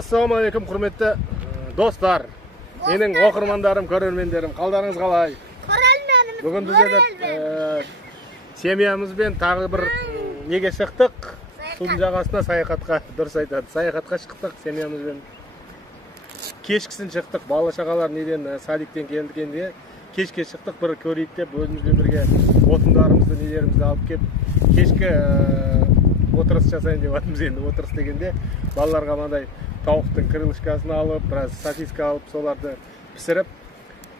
Ассалаумағалейкум, құрметті достар. Менің оқырмандарым, көрермендерім, қалдарыңыз қалай? Бүгін бізде семьямызбен тағы бір неге шықтық? Судың жағасына саяхатқа, дұрыс айтады. Саяхатқа шықтық семьямызбен. Кешкісін шықтық, бала шағалар неден садиктен келгенде кешке шықтық, бір көрейік деп өзімізбен бірге отындарымызды, нелерімізді алып келіп, кешкі отырыс жасайын деп жатырмыз. Енді отырыс дегенде балаларға мынандай тауықтың крылышкасын алып, біраз сосиска алып, соларды пісіріп,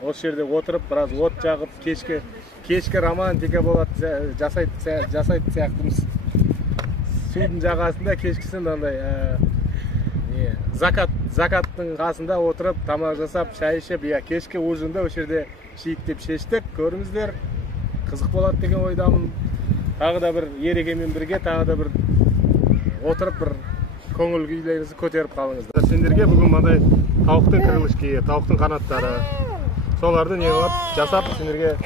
осы жерде отырып, біраз от жағып, кешкі романтика болады, жасайды сияқтымыз. Судың жағасында кешкісін мынандай закаттың қасында отырып, тамақ жасап, шай ішіп, кешкі ужинді осы жерде ішейік деп шештік. Көріңіздер, қызық болады деген ойдамын. Тағы да бір ерекемен бірге, тағы да бір отырып, бір көңіл күйлеріңізді көтеріп қалыңыздар. Сендерге бүгін мынандай тауықтың крылышки, тауықтың қанаттары, соларды не қылып жасап, сендерге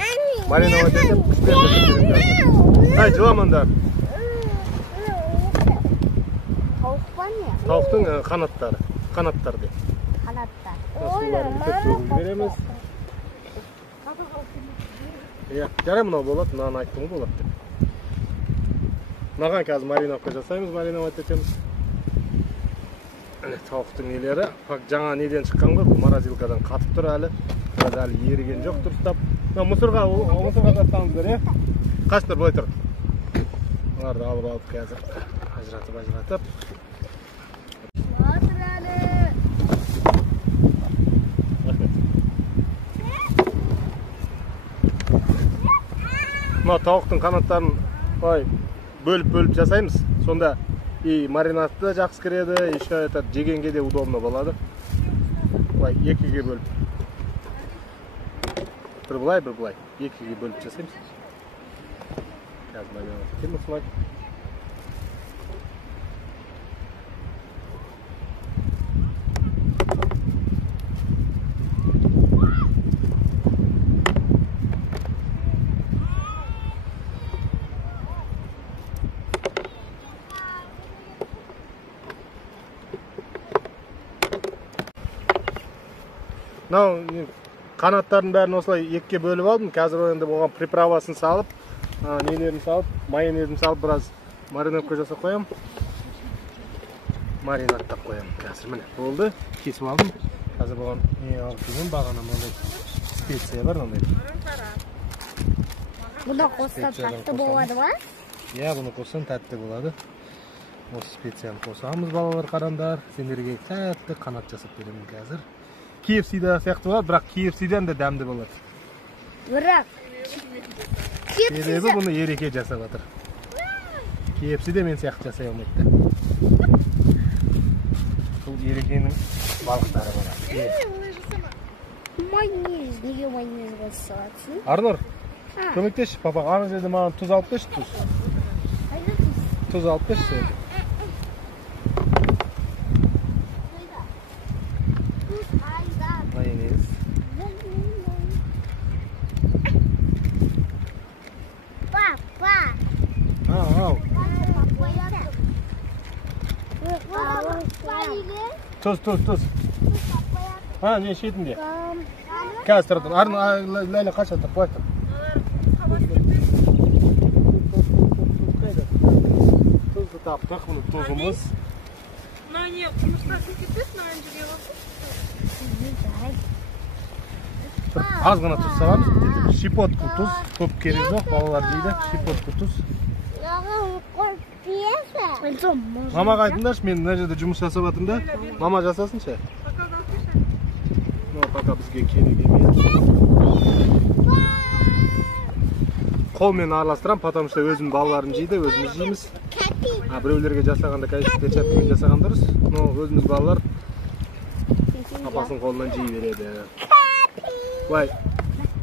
мариновать етіп пісіріп. Ай, жыламаңдар. Тауық па не? Тауықтың қанаттары, қанаттар деп. Қанаттар. Соларын бүйтіп төгіп береміз. Жарай, мынау болады, мынаны айттым болады деп. Мынаған қазір мариновка жасаймыз, мариновать етеміз. Тауықтың нелері, жаңа неден шыққан ғой, бұл морозилкадан қатып тұр әлі. Biraz әлі еріген жоқ дұрыстап. Мұсырға тастаңыздар, қашындар былай тұр. Оларды алып қазір ажыратып. Отыр әлі. Мына тауықтың қанаттарын бөліп жасаймыз. Сонда и маринадты жақсы кіреді, еще жегенге де удобно болады. Екіге бөліп. Бір былай, екіге бөліп жасаймыз. Қазір маринад етемін осылай. Қанаттардың бәрін осылай екіге бөліп алдым. Қазір енді оған приправасын салып, нелерін салып, майонезін салып, біраз мариновка жасап қоям. Маринадтап қоям. Қазір міне болды. Кесіп алдым. Қазір бұған не алып келген бағана мынандай специя бар, мынандай. Бұны қоссам тәтті болады ма? Бұны қоссам тәтті болады. Осы специяны қосамыз, балалар, қараңдар. Сендерге тәтті қанат жасап беремін қазір. KFC-да сияқты болады, бірақ KFC-ден де дәмді болады. Бірақ себебі бұны ереке жасап жатыр. KFC-де мен сияқты жасай алмайды. Бұл ерекенің балықтары болады. Майонез, неге майонез қосып салатсың? Арнұр, көмектеші, папа, ана жерде маған тұз алып берші, тұз. Тұз алып берші. Майонез. Папа. Ау. Тұз. Не шетінде? Қазір тұрдың. Арны, Ләйлі қаша тұр, қой тұр. Тұзды таптық, бұны тұзымыз. Мына не, жұмыстасын кетпес, мына жерге Аз ғана тұз саламыз. Шипотку тұз, көп керек жоқ, балалар дейді. Шипотку тұз. Мамаға айтыңдаршы, мен мына жерде жұмыс жасап жатырмын да. Мама жасасын ше. Пока бізге керек емес. Қолмен араластырам, потому что өзім балаларын жейді, өзіміз жейміз. Біреулерге жасағанда кәйсіз перчаткамен жасаған дұрыс, но өзіміз балалар апасының қолынан жей береді. Былай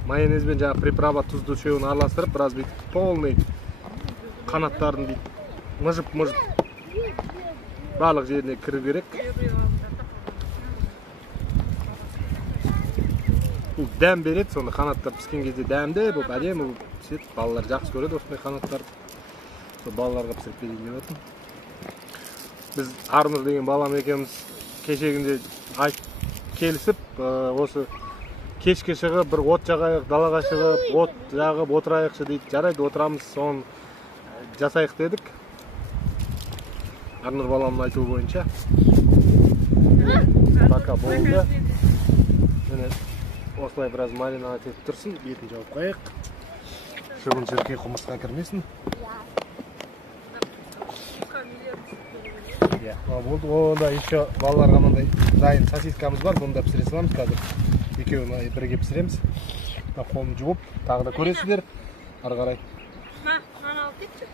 майонезбен жаңа приправа, тұзды, шөуін араластырып, біраз бүйтіп полный қанаттарын бүйтіп мыжып барлық жеріне кіру керек. Бұл дәм береді, сонда қанаттар піскен кезде дәмді, бұл әдемі піседі. Балалар жақсы көреді осындай қанаттарды. Сол балаларға пісіріп берейін деп отырмын. Біз Арнұр деген балам екеуміз кешегінде келісіп, осы кешке шығып, бір от жағайық, далаға шығып, от жағып отырайықшы дейді. Жарайды, отырамыз, соны жасайық дедік. Арнұр баламның айтуы бойынша. Пока болды. Осылай біраз маринад етіп тұрсын, етін жауып қайық. Шыбын шіркей құмырсқа кірмесін. Болды, онда еще балаларға мындай дайын сосискамыз бар, бұны да пісіре саламыз қазір. Екеуін бірге пісіреміз. Қолын жуып, тағы да көресіздер. Ары қарай. Мана алып кетші.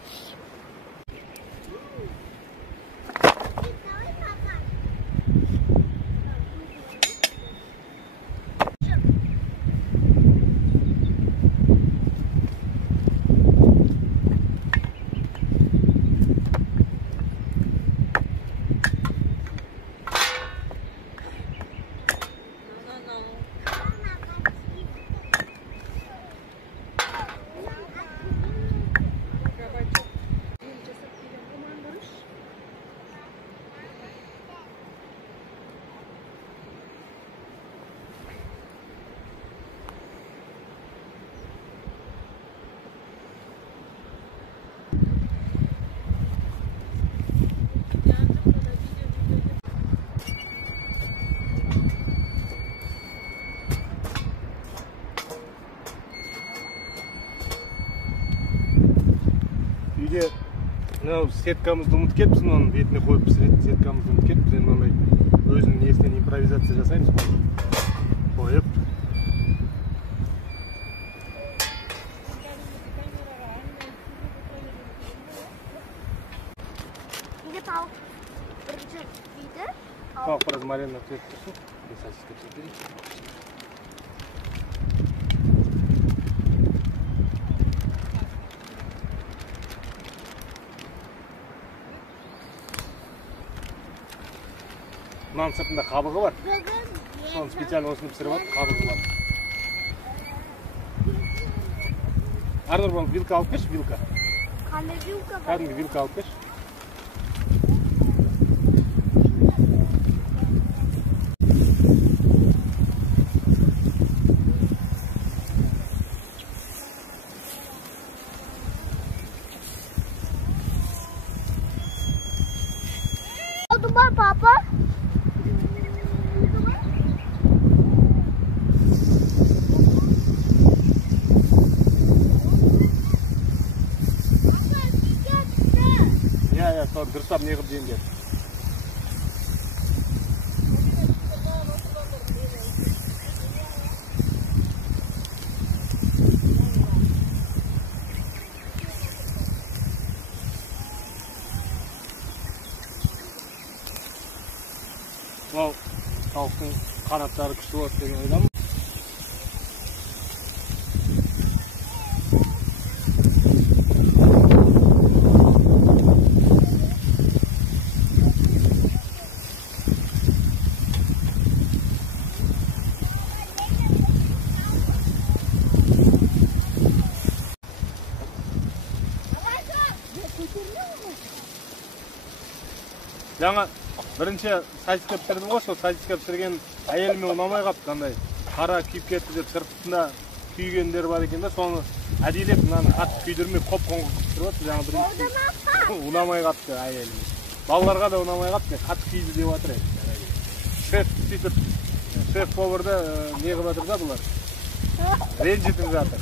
Үйде сеткамызды ұмыт кетіппіз, оның бетіне қойып пісіретін сеткамызды ұмыт кетіппіз. Енді ондай өзінің несінен импровизация жасаймыз. Қойып. Неге тауық бірінші дейді? Тауық біраз маринад етіп тұрсын. Сосиска пісірейік. Мынаның сыртында қабығы бар. Соны специально осыны пісіріп алып, қабығы бар. Арнұр балам, вилка алып кеш, вилка. Қандай вилка бар? Кәдімгі вилка алып кеш. Oldu var papa. Ya, sonra dırtsam ne yapayım diye. Ол тауықтың қанаттары күшті болады деген ойдамын. Жаңа бірінші сосиска пісірдім ғой, сол сосиска пісірген әйеліме ұнамай қалыпты, қандай қара күйіп кетті деп сыртында күйгендер бар екен де, соны әдейілеп мынаны қатты күйдірмей қоп-қоңқыр қылып пісіріп жатыр. Жаңа бірінші ұнамай қалыпты әйеліме. Балаларға да ұнамай қалыпты, қатты күйді деп жатыр еді. Шеф сөйтіп, шеф-поварды не қылып жатыр да бұлар? Ренжітіп жатыр.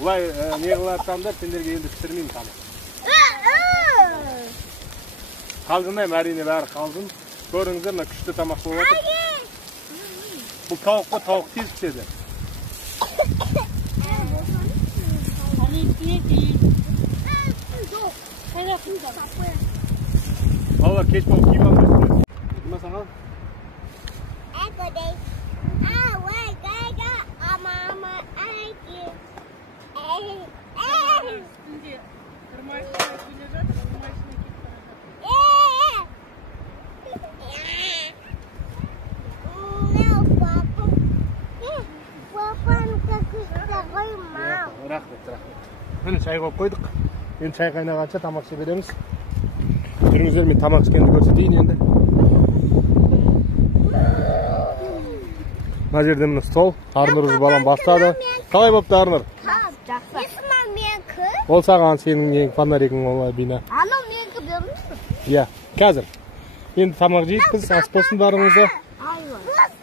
Бұлай не қылып жатсамдар, сендерге енді пісірмеймін тамақ. Қалжындаймын, әрине бәрі қалжың. Көріңіздер, мына күшті тамақ болып жатыр. Bu tavuk tez pişedi. Hani ne değil. Tarafında. Valla keç balık yiyip almayız. Kime sana? Üstünde kırmaçlar gülecek. Kırmaçına git. Рахмет. Міне çay koyup koyduk. Енді çay kaynagancha тамақ іше береміз. Жүріңіздер, мен тамақ ішкенді көрсетейін енді. Мына жерде міне стол. Арнұрымыз балам бастады. Қалай болыпты Арнұр? Ол саған сенің фонаригің олай бина. Анау менікі бермейсің? Иә, қазір. Енді тамақ жейік біз, ас болсын барыңызға.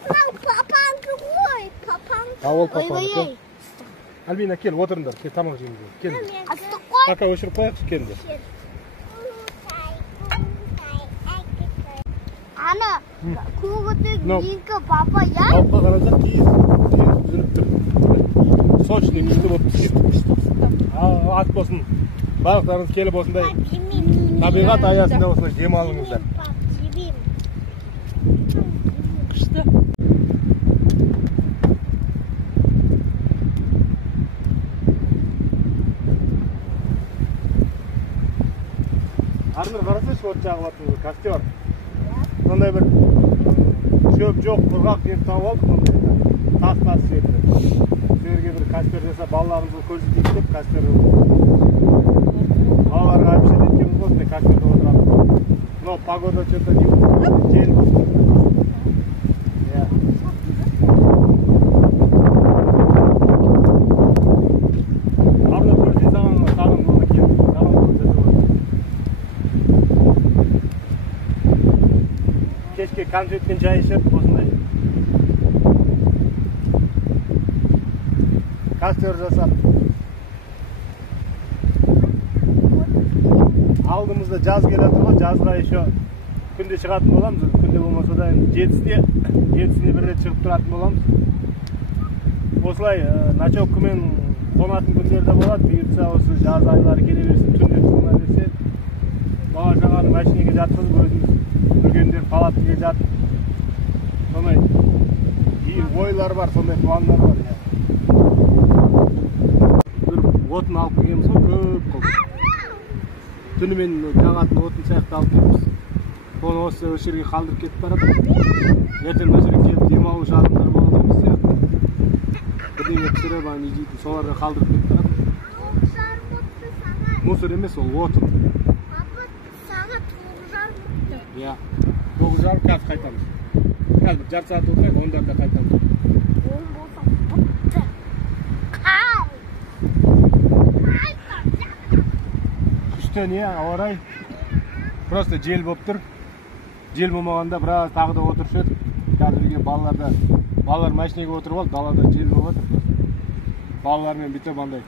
Папаңды ғой, папаң. Ол папаңды. Альбина, кел, отырыңдар. Кел, тамақ жейміз. Кел. Астық қой. Пока өшіріп қояқшы, келіңдер. Ана, көңілді менікі папа, я? Тауыққа қарасақ, кейін үзіліп тұр. Сочный күшті болып піседі. Ат болсын, балықтарыңыз келіп осындай табиғат аясында осындай демалыңыздар. Kışta. Арнұр, қарасайшы, от жағып атыр, костер. Сондай бір шөп жоқ, құрғақ жерді тауып алдық, тас жерді. Жерге бір костер жасап, балаларымызға көрсетейік деп костер. Балаларға әбішет еткеніміз ғой, осындай костерде отырамыз. Но погода что-то жел. Арнұр, көрсей саған оны келді. Кешке конфетпен чай ішіп, осындай костер жасап. Алдымызда жаз келеді ғой, жазға еще күнде шығатын боламыз. Күнде болмаса да жетісіне бір рет шығып тұратын боламыз. Осылай ночевкамен қонатын күндерде болады. Бұйыртса осы жаз айлары келе берсін, түнде қона берсе, бала жаңағы машинеге жатқызып өзіміз жүргендер палатыға жатып. Сондай ойлар бар, сондай пландар бар. Бір отын алып келгенбіз ғой, көп қылып. Түнімен жағатын отын сияқты алып келеміз. Оны осы жерге қалдырып кетіп барады. Ертең мына жерге келіп демалушы адамдар болады емес сияқты. Бірдеңе пісіріп, не жейтін, соларға қалдырып кетіп барады. Мусор емес, ол отын. Сағат 9:30. Иә. 9:30 қазір қайтамыз. Қазір бір жарты сағат отырайық, 10-да қайтамыз. Күшті не, ауа райы. Просто жел болып тұр. Жел болмағанда біраз тағы да отыршы едік. Қазір үйге балалар машинеге отырып алды, далада жел болып отыр. Балалармен бүйтіп андай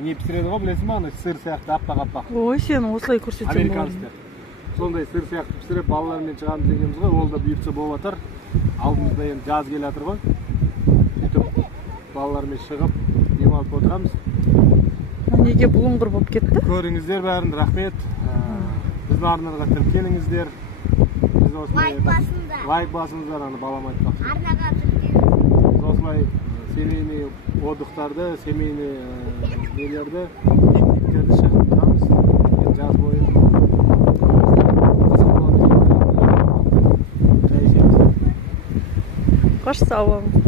не пісіреді ғой, білесің ба? Сыр сияқты аппақ-аппақ. Ой, сен осылай көрсетсең болады. Американецтер. Сондай сыр сияқты пісіріп балалармен шығамыз дегенбіз ғой. Ол да бұйыртса болып жатыр. Алдымызда енді жаз келе жатыр ғой. Сөйтіп балалармен шығып демалып отырамыз. Неге бұлыңғыр болып кетті? Көріңіздер бәрін, рахмет. Біздің арналарға тіркеліңіздер. Біз осылай лайк басыңыздар, аны балам айтпақ. Арнаға тіркеліңіздер. Біз осылай семейный отдықтарды, семейный нелерді, пикниктерді шығып тұрамыз. Жаз бойы. Қош сау болыңыз.